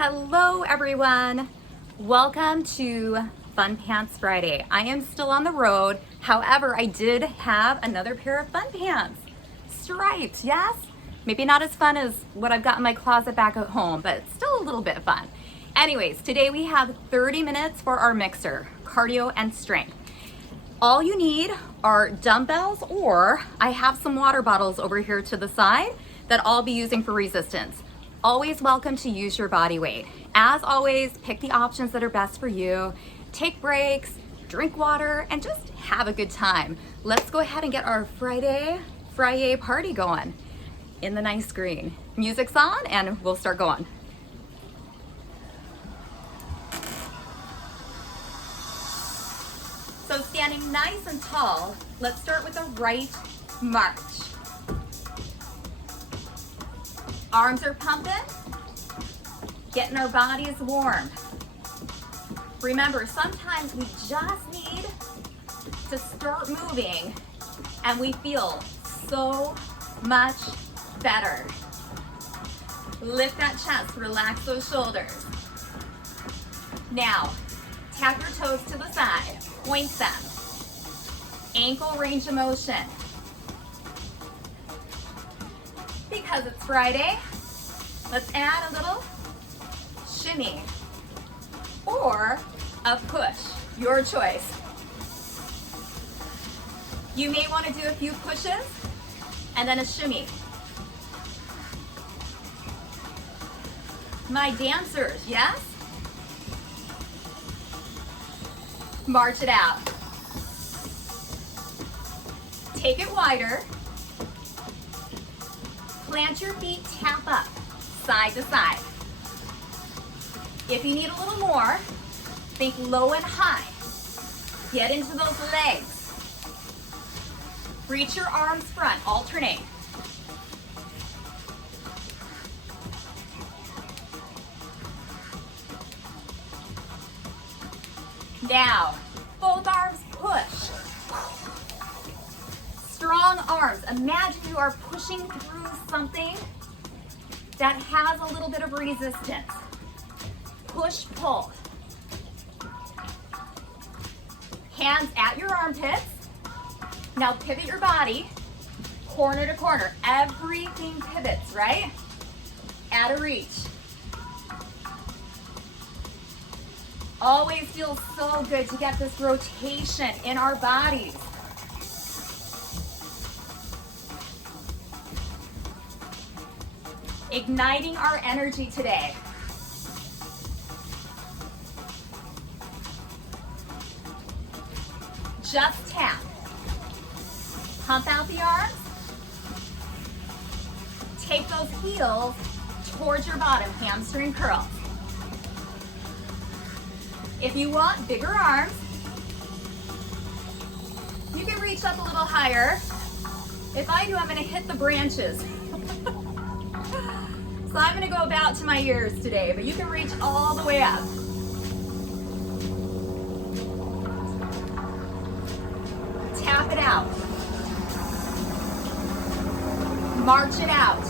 Hello everyone, welcome to Fun Pants Friday. I am still on the road, however I did have another pair of fun pants. Striped, yes? Maybe not as fun as what I've got in my closet back at home, but still a little bit fun. Anyways, today we have 30 minutes for our mixer, cardio and strength. All you need are dumbbells, or I have some water bottles over here to the side that I'll be using for resistance. Always welcome to use your body weight. As always, pick the options that are best for you. Take breaks, drink water, and just have a good time. Let's go ahead and get our Fri-YAY party going in the nice green. Music's on and we'll start going. So standing nice and tall, let's start with a right march. Arms are pumping, getting our bodies warm. Remember, sometimes we just need to start moving and we feel so much better. Lift that chest, relax those shoulders. Now, tap your toes to the side, point them. Ankle range of motion. Because it's Friday, let's add a little shimmy or a push, your choice. You may want to do a few pushes and then a shimmy. My dancers, yes? March it out. Take it wider. Plant your feet, tap up, side to side. If you need a little more, think low and high. Get into those legs. Reach your arms front, alternate. Now, both arms push. Strong arms. Imagine you are pushing through something that has a little bit of resistance. Push, pull. Hands at your armpits. Now pivot your body, corner to corner. Everything pivots, right? At a reach. Always feels so good to get this rotation in our bodies. Igniting our energy today. Just tap. Pump out the arms. Take those heels towards your bottom, hamstring curl. If you want bigger arms, you can reach up a little higher. If I do, I'm gonna hit the branches. So I'm gonna go about to my ears today, but you can reach all the way up. Tap it out. March it out.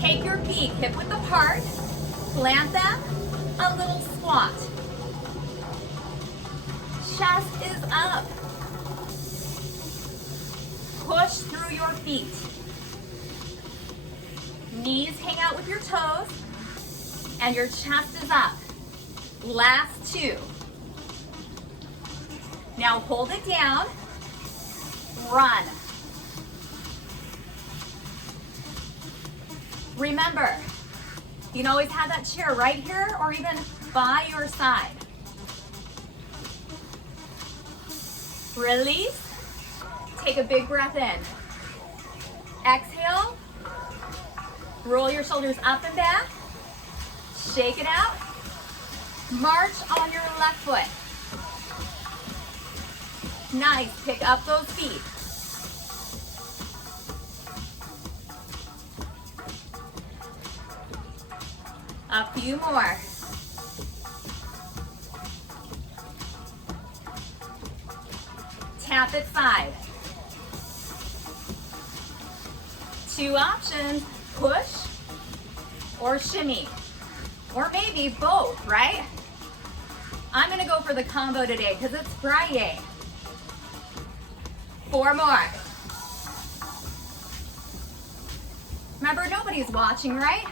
Take your feet hip width apart, plant them, a little squat. Chest is up. Push through your feet. Knees hang out with your toes, and your chest is up. Last two. Now hold it down, run. Remember, you can always have that chair right here or even by your side. Release, take a big breath in. Exhale. Roll your shoulders up and back. Shake it out. March on your left foot. Nice. Pick up those feet. A few more. Tap it 5. 2 options. Push or shimmy, or maybe both, right? I'm gonna go for the combo today because it's Fri-YAY. 4 more. Remember, nobody's watching, right?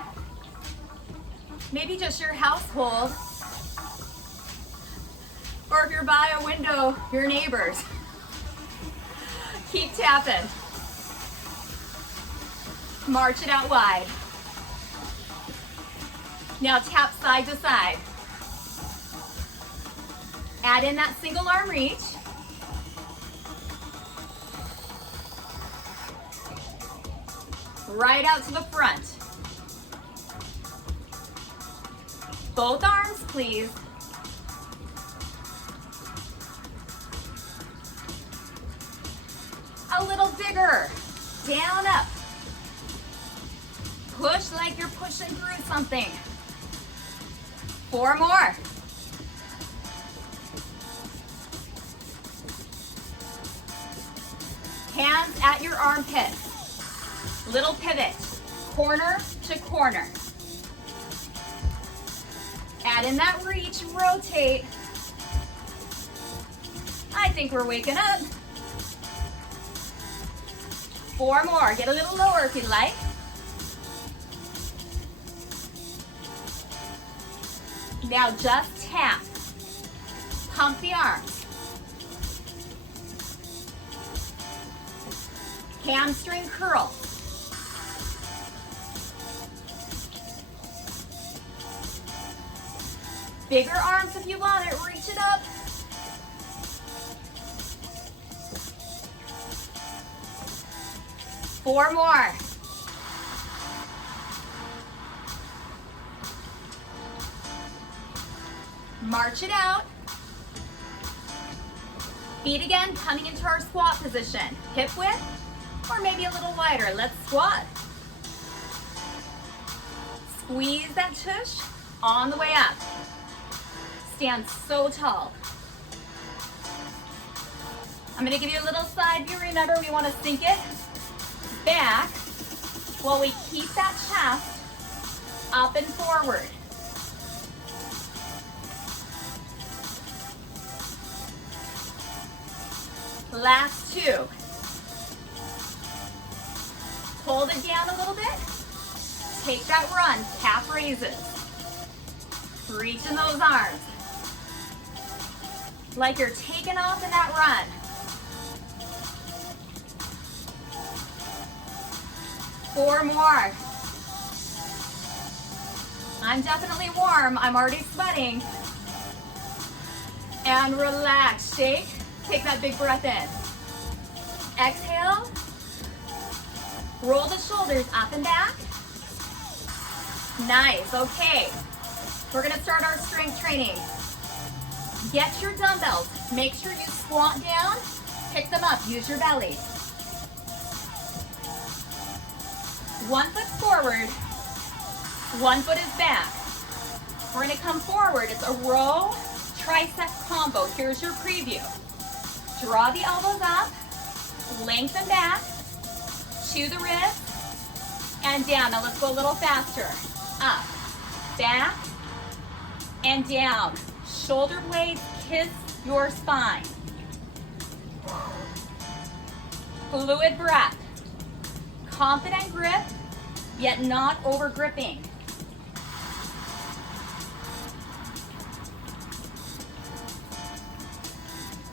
Maybe just your household, or if you're by a window, your neighbors. Keep tapping. March it out wide. Now tap side to side. Add in that single arm reach. Right out to the front. Both arms, please. A little bigger. Down, up. Push like you're pushing through something. 4 more. Hands at your armpit. Little pivot, corner to corner. Add in that reach, rotate. I think we're waking up. 4 more, get a little lower if you'd like. Now just tap, pump the arms. Hamstring curl. Bigger arms if you want it, reach it up. Four more. March it out. Feet again coming into our squat position. Hip width, or maybe a little wider. Let's squat. Squeeze that tush on the way up. Stand so tall. I'm gonna give you a little side view. Remember, we wanna sink it back while we keep that chest up and forward. Last 2. Hold it down a little bit. Take that run, calf raises. Reach in those arms. Like you're taking off in that run. Four more. I'm definitely warm. I'm already sweating. And relax, shake. Take that big breath in. Exhale. Roll the shoulders up and back. Nice, okay. We're gonna start our strength training. Get your dumbbells. Make sure you squat down, pick them up, use your belly. 1 foot forward, 1 foot is back. We're gonna come forward. It's a row tricep combo. Here's your preview. Draw the elbows up, lengthen back, to the wrist, and down. Now let's go a little faster. Up, back, and down. Shoulder blades kiss your spine. Fluid breath. Confident grip, yet not over gripping.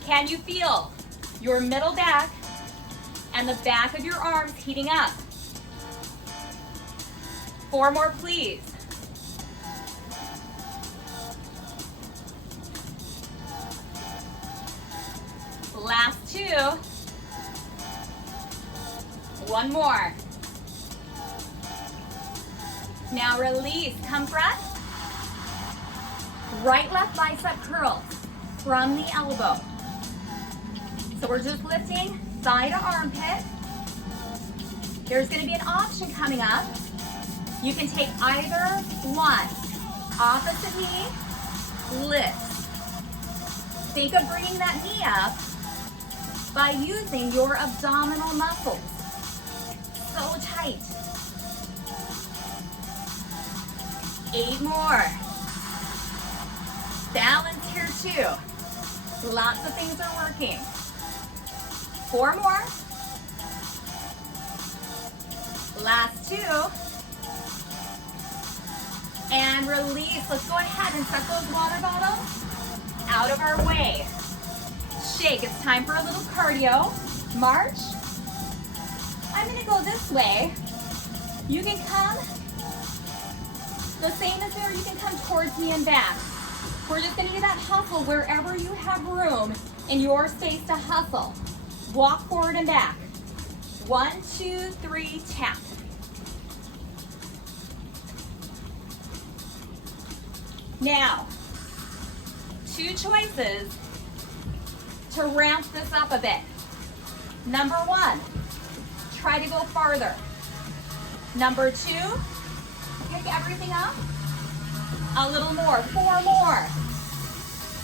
Can you feel your middle back and the back of your arms heating up? 4 more, please. Last 2. 1 more. Now release, come front. Right, left bicep curls from the elbow. So we're just lifting thigh to armpit. There's gonna be an option coming up. You can take either one. Opposite knee, lift. Think of bringing that knee up by using your abdominal muscles. So tight. 8 more. Balance here too. Lots of things are working. 4 more. Last 2. And release. Let's go ahead and set those water bottles out of our way. Shake. It's time for a little cardio. March. I'm going to go this way. You can come the same as there. You can come towards me and back. We're just going to do that hustle wherever you have room in your space to hustle. Walk forward and back. 1, 2, 3, tap. Now, 2 choices to ramp this up a bit. Number 1, try to go farther. Number 2, pick everything up a little more. 4 more.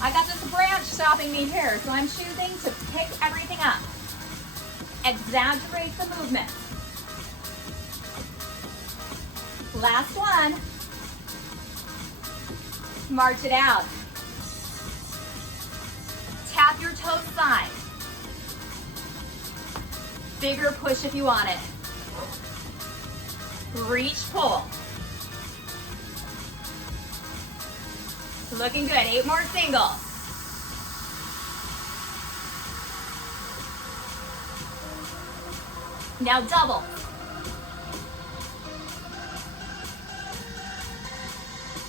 I got this branch stopping me here, so I'm choosing to pick everything up. Exaggerate the movement. Last one. March it out. Tap your toes side. Bigger push if you want it. Reach, pull. Looking good. 8 more singles. Now double.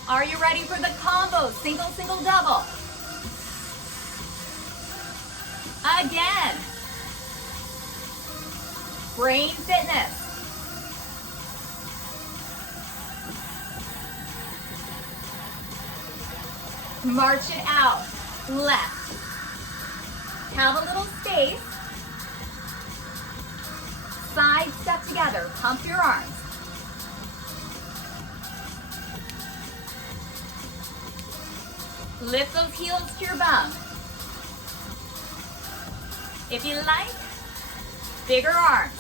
Are you ready for the combo? Single, single, double. Again. Brain fitness. March it out. Left. Have a little space. Side step together. Pump your arms. Lift those heels to your bum. If you like, bigger arms.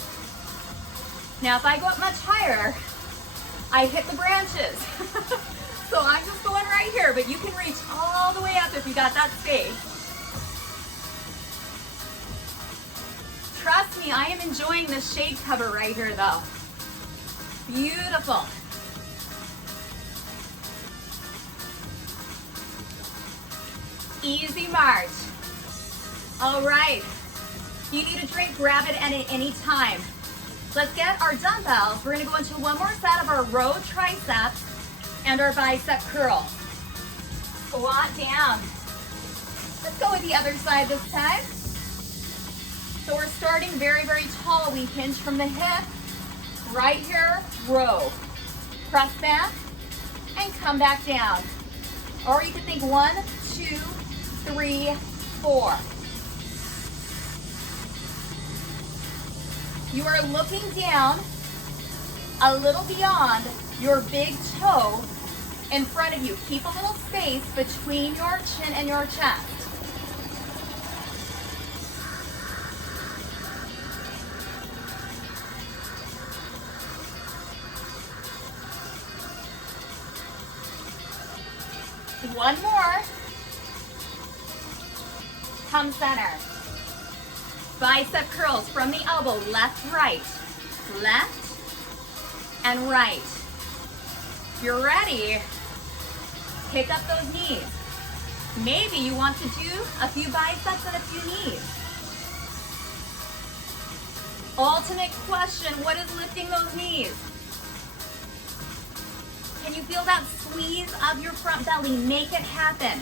Now if I go up much higher, I hit the branches. So I'm just going right here, but you can reach all the way up if you got that space. Trust me, I am enjoying this shade cover right here though. Beautiful. Easy march. All right. If you need a drink, grab it at any time. Let's get our dumbbells. We're gonna go into one more set of our row triceps and our bicep curl. Squat down. Let's go with the other side this time. So we're starting very, very tall. We hinge from the hip. Right here, row. Press back and come back down. Or you could think 1, 2, 3, 4. You are looking down a little beyond your big toe in front of you. Keep a little space between your chin and your chest. One more. Come center. Bicep curls from the elbow, left, right, left, and right. If you're ready, pick up those knees. Maybe you want to do a few biceps and a few knees. Ultimate question, what is lifting those knees? Can you feel that squeeze of your front belly? Make it happen.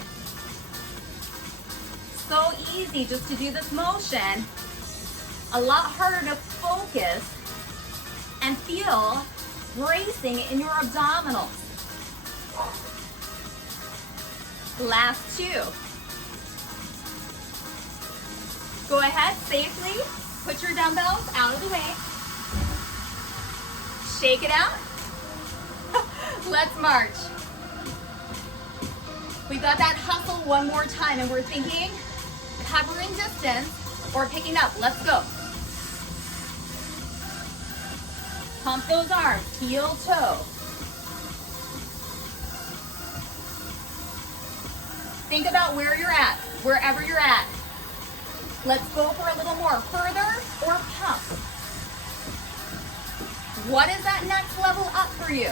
So easy just to do this motion. A lot harder to focus and feel bracing in your abdominals. Last 2. Go ahead, safely put your dumbbells out of the way. Shake it out. Let's march. We got that hustle one more time, and we're thinking covering distance or picking up. Let's go. Pump those arms, heel toe. Think about where you're at, wherever you're at. Let's go for a little more. Further or pump. What is that next level up for you?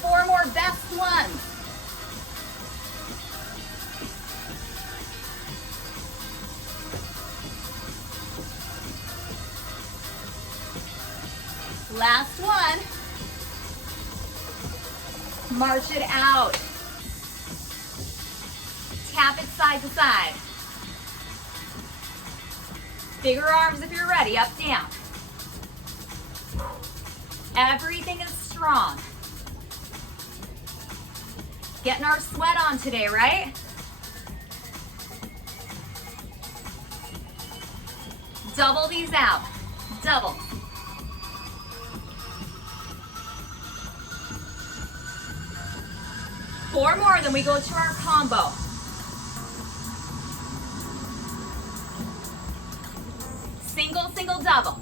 Four more best ones. Last one. March it out. Tap it side to side. Bigger arms if you're ready, up, down. Everything is strong. Getting our sweat on today, right? Double these out. Double. Four more, then we go to our combo. Single, single, double.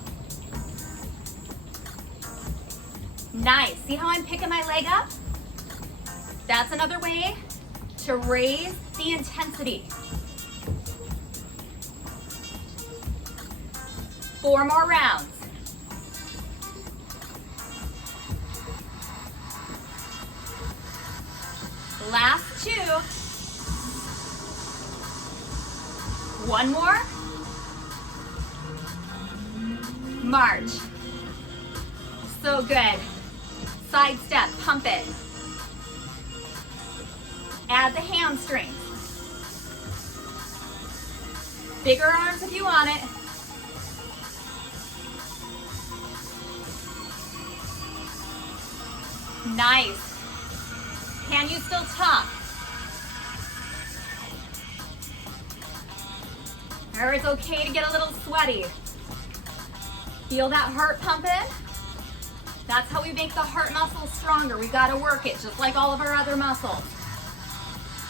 Nice. See how I'm picking my leg up? That's another way to raise the intensity. Four more rounds. Last two. One more. March. So good. Side step, pump it. Add the hamstrings. Bigger arms if you want it. Nice. Can you still talk? Or it's okay to get a little sweaty. Feel that heart pumping? That's how we make the heart muscle stronger. We gotta work it just like all of our other muscles.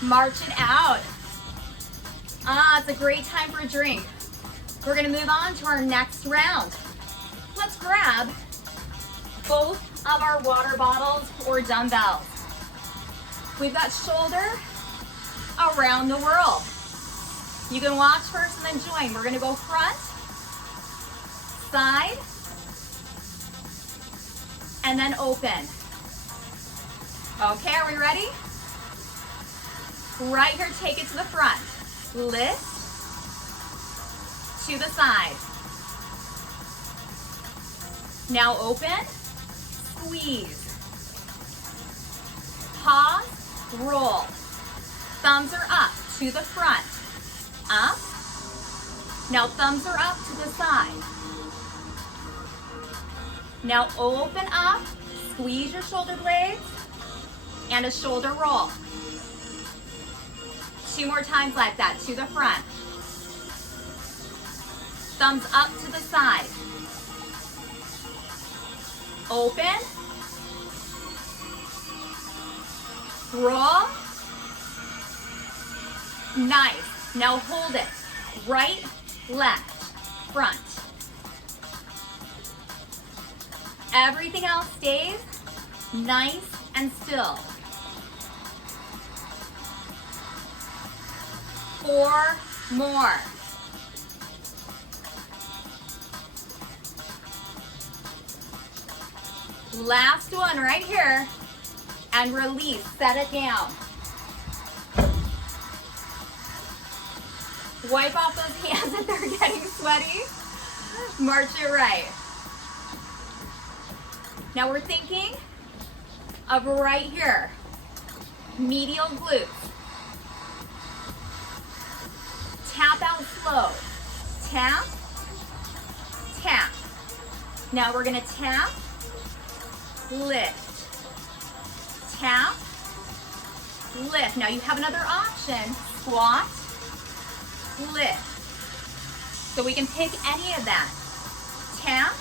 March it out. It's a great time for a drink. We're gonna move on to our next round. Let's grab both of our water bottles or dumbbells. We've got shoulder around the world. You can watch first and then join. We're gonna go front, side, and then open. Okay, are we ready? Right here, take it to the front. Lift to the side. Now open, squeeze. Pause, roll. Thumbs are up to the front. Up. Now thumbs are up to the side. Now open up, squeeze your shoulder blades, and a shoulder roll. Two more times like that, to the front. Thumbs up to the side. Open. Roll. Nice. Now hold it. Right, left, front. Everything else stays nice and still. 4 more. Last one right here. And release, set it down. Wipe off those hands if they're getting sweaty. March it right. Now we're thinking of right here, medial glutes. Tap out slow. Tap, tap. Now we're gonna tap, lift. Tap, lift. Now you have another option, squat, lift. So we can pick any of that. Tap,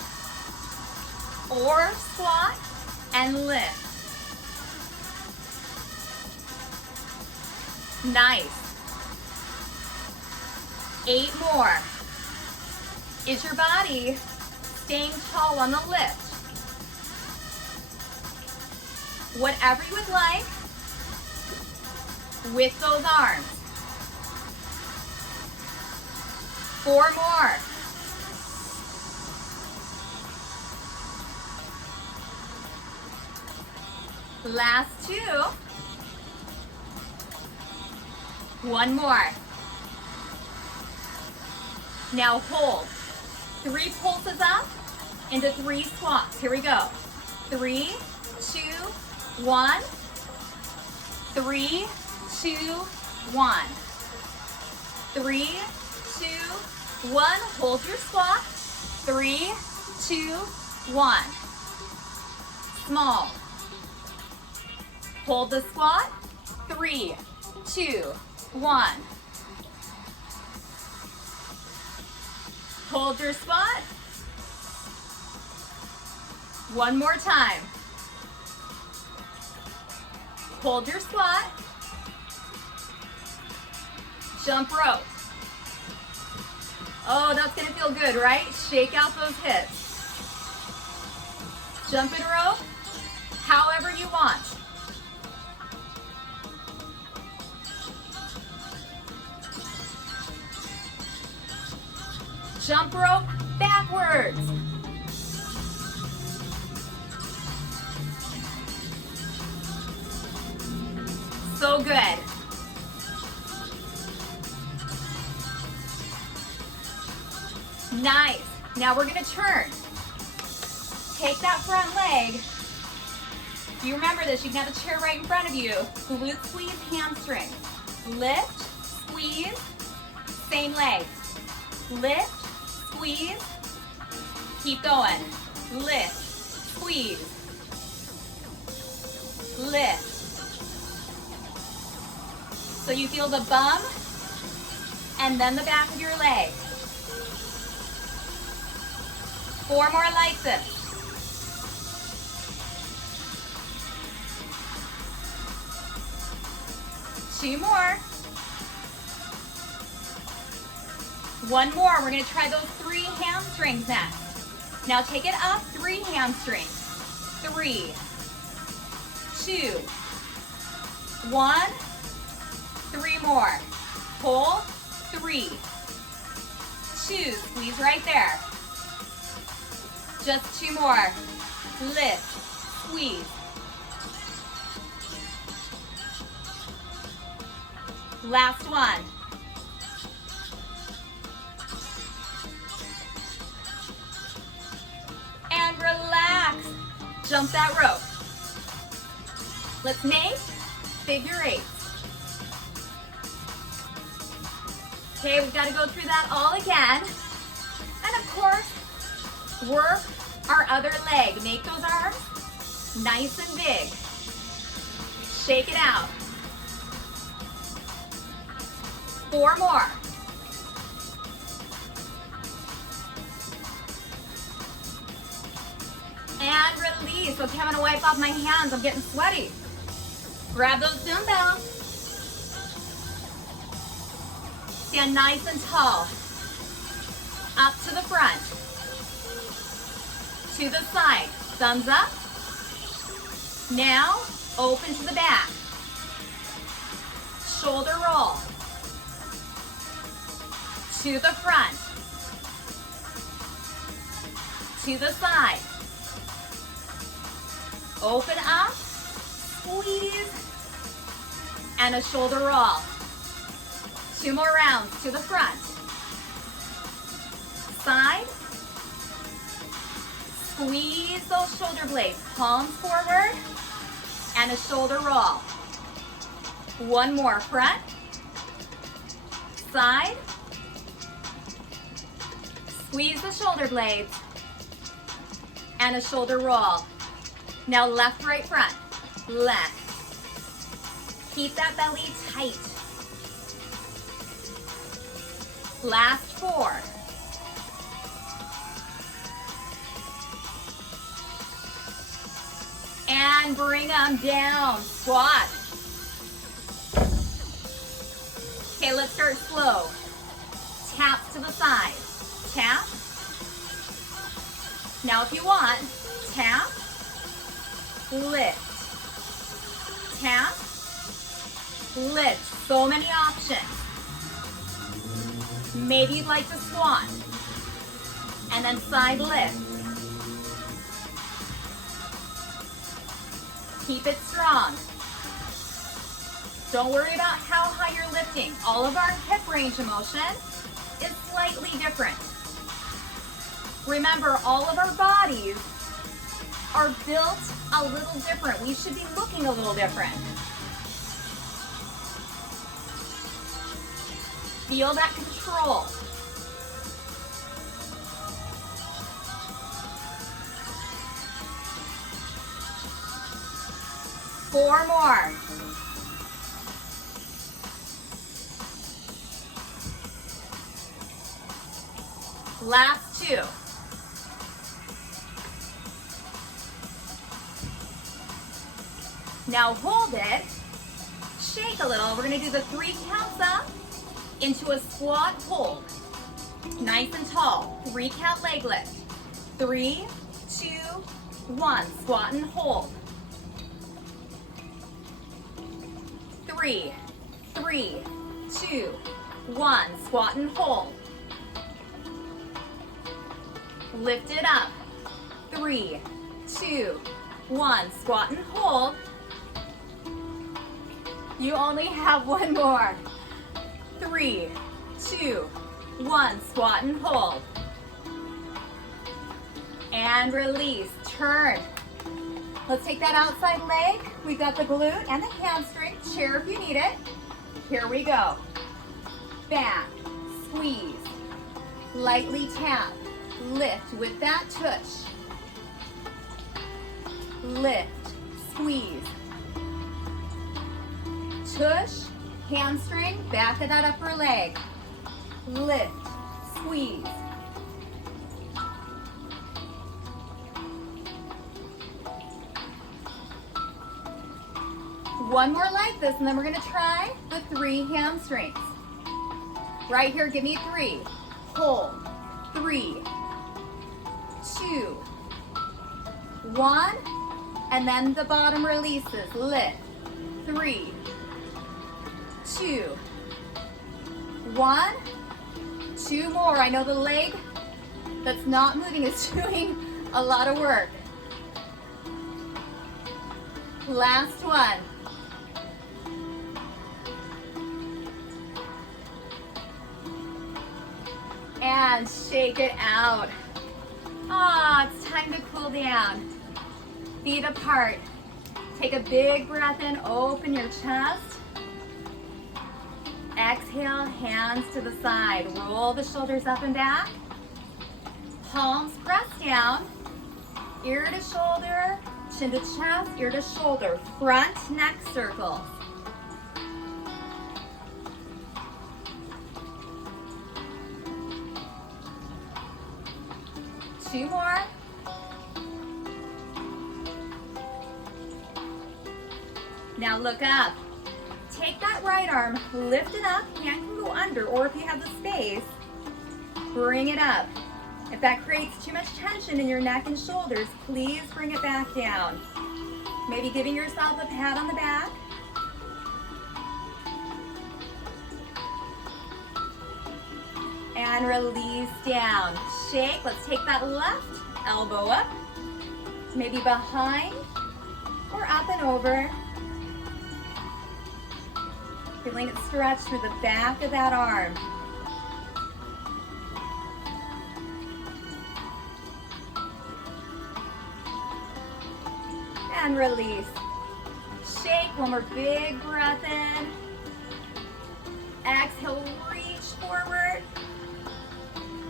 or squat, and lift. Nice. 8 more. Is your body Staying tall on the lift. Whatever you would like with those arms. 4 more. Last 2. 1 more. Now hold. 3 pulses up into 3 squats. Here we go. 3, 2, 1. 3, 2, 1. 3, 2, 1. Hold your squat. 3, 2, 1. Small. Hold the squat. 3, 2, 1. Hold your squat. 1 more time. Hold your squat. Jump rope. Oh, that's gonna feel good, right? Shake out those hips. Jump and rope, however you want. Jump rope backwards. So good. Nice. Now we're gonna turn. Take that front leg. If you remember this, you can have a chair right in front of you. Glute squeeze, hamstring. Lift, squeeze, same leg. Lift, squeeze, keep going. Lift, squeeze, lift. So you feel the bum and then the back of your leg. 4 more like this. Two more. 1 more. We're going to try those 3 hamstrings next. Now take it up, 3 hamstrings. 3, 2, 1. 3 more. Pull. 3, 2. Squeeze right there. Just 2 more. Lift. Squeeze. Last one. And relax. Jump that rope. Let's make figure 8. Okay, we've got to go through that all again. And of course, work our other leg. Make those arms nice and big. Shake it out. 4 more. And release. Okay, I'm gonna wipe off my hands. I'm getting sweaty. Grab those dumbbells. Stand nice and tall. Up to the front. To the side. Thumbs up. Now, open to the back. Shoulder roll. To the front. To the side. Open up. Squeeze. And a shoulder roll. 2 more rounds to the front. Side. Squeeze those shoulder blades. Palms forward. And a shoulder roll. 1 more. Front. Side. Squeeze the shoulder blades. And a shoulder roll. Now left, right, front. Left. Keep that belly tight. Last 4. And bring them down. Squat. Okay, let's start slow. Tap to the side. Tap. Now if you want, tap, lift, tap, lift. So many options. Maybe you'd like to squat and then side lift. Keep it strong. Don't worry about how high you're lifting. All of our hip range of motion is slightly different. Remember, all of our bodies are built a little different. We should be looking a little different. Feel that control. Four more. Last two. Now hold it, shake a little. We're gonna do the 3 counts up into a squat hold. Nice and tall, 3 count leg lift. 3, 2, 1, squat and hold. 3, 3, 2, 1, squat and hold. Lift it up. 3, 2, 1, squat and hold. You only have one more. 3, 2, 1, squat and hold. And release, turn. Let's take that outside leg. We've got the glute and the hamstring. Chair if you need it. Here we go. Back, squeeze, lightly tap, lift with that tush. Lift, squeeze. Tush, hamstring, back of that upper leg. Lift, squeeze. One more like this, and then we're gonna try the 3 hamstrings. Right here, give me 3. Hold. 3, 2, 1, and then the bottom releases. Lift. 3, 2, 1. 2 more. I know the leg that's not moving is doing a lot of work. Last one. And shake it out. Ah, it's time to cool down. Feet apart. Take a big breath in, open your chest. Exhale, hands to the side. Roll the shoulders up and back. Palms press down. Ear to shoulder, chin to chest, ear to shoulder. Front neck circles. Two more. Now look up. Take that right arm, lift it up, hand can go under, or if you have the space, bring it up. If that creates too much tension in your neck and shoulders, please bring it back down. Maybe giving yourself a pat on the back. And release down. Shake. Let's take that left elbow up, maybe behind or up and over. Feeling it stretch through the back of that arm. And release. Shake. One more big breath in. Exhale, reach forward.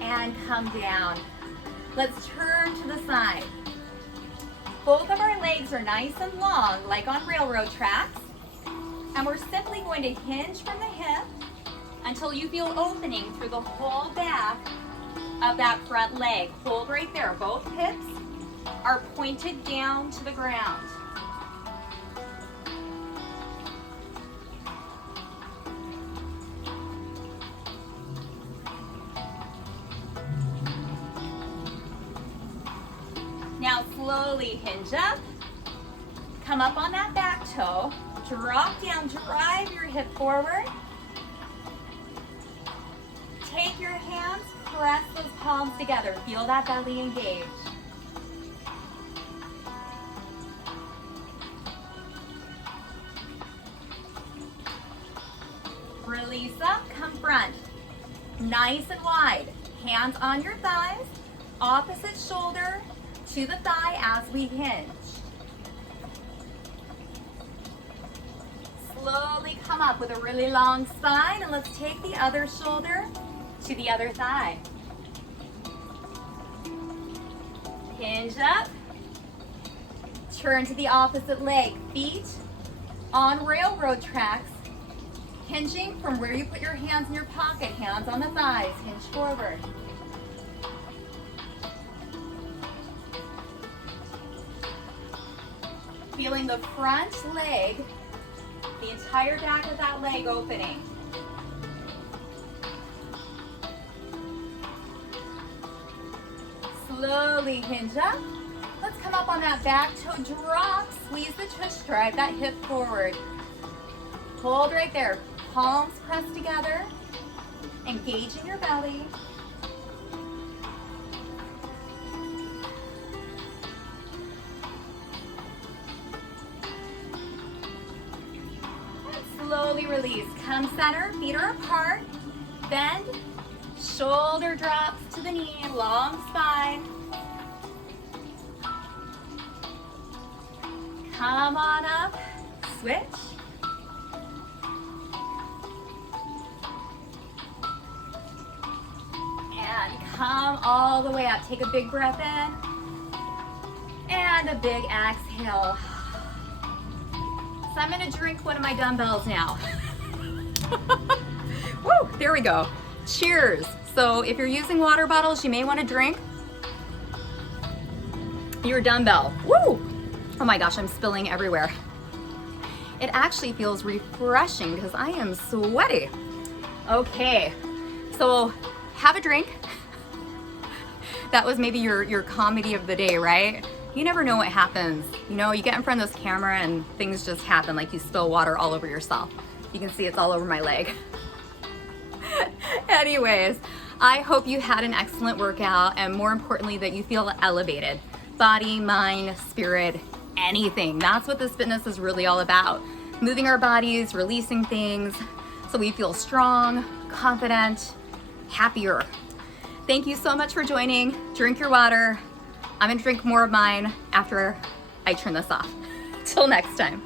And come down. Let's turn to the side. Both of our legs are nice and long, like on railroad tracks. And we're simply going to hinge from the hip until you feel opening through the whole back of that front leg. Hold right there. Both hips are pointed down to the ground. Slowly hinge up. Come up on that back toe. Drop down, drive your hip forward. Take your hands, press those palms together. Feel that belly engage. Release up, come front. Nice and wide. Hands on your thighs. Opposite shoulder to the thigh as we hinge. Slowly come up with a really long spine, and let's take the other shoulder to the other thigh. Hinge up. Turn to the opposite leg. Feet on railroad tracks. Hinging from where you put your hands in your pocket, hands on the thighs, hinge forward. Feeling the front leg, the entire back of that leg opening. Slowly hinge up. Let's come up on that back toe, drop, squeeze the tush, drive that hip forward. Hold right there. Palms pressed together, engaging your belly. And slowly release. Come center, feet are apart. Bend, shoulder drops to the knee, long spine. Come on up, switch. Come all the way up. Take a big breath in and a big exhale. So I'm going to drink one of my dumbbells now. Woo, there we go. Cheers. So if you're using water bottles, you may want to drink your dumbbell. Woo! Oh my gosh, I'm spilling everywhere. It actually feels refreshing because I am sweaty. Okay, so have a drink. That was maybe your comedy of the day, right? You never know what happens. You know, you get in front of this camera and things just happen, like you spill water all over yourself. You can see it's all over my leg. Anyways, I hope you had an excellent workout, and more importantly, that you feel elevated. Body, mind, spirit, anything. That's what this fitness is really all about. Moving our bodies, releasing things, so we feel strong, confident, happier. Thank you so much for joining. Drink your water. I'm gonna drink more of mine after I turn this off. Till next time.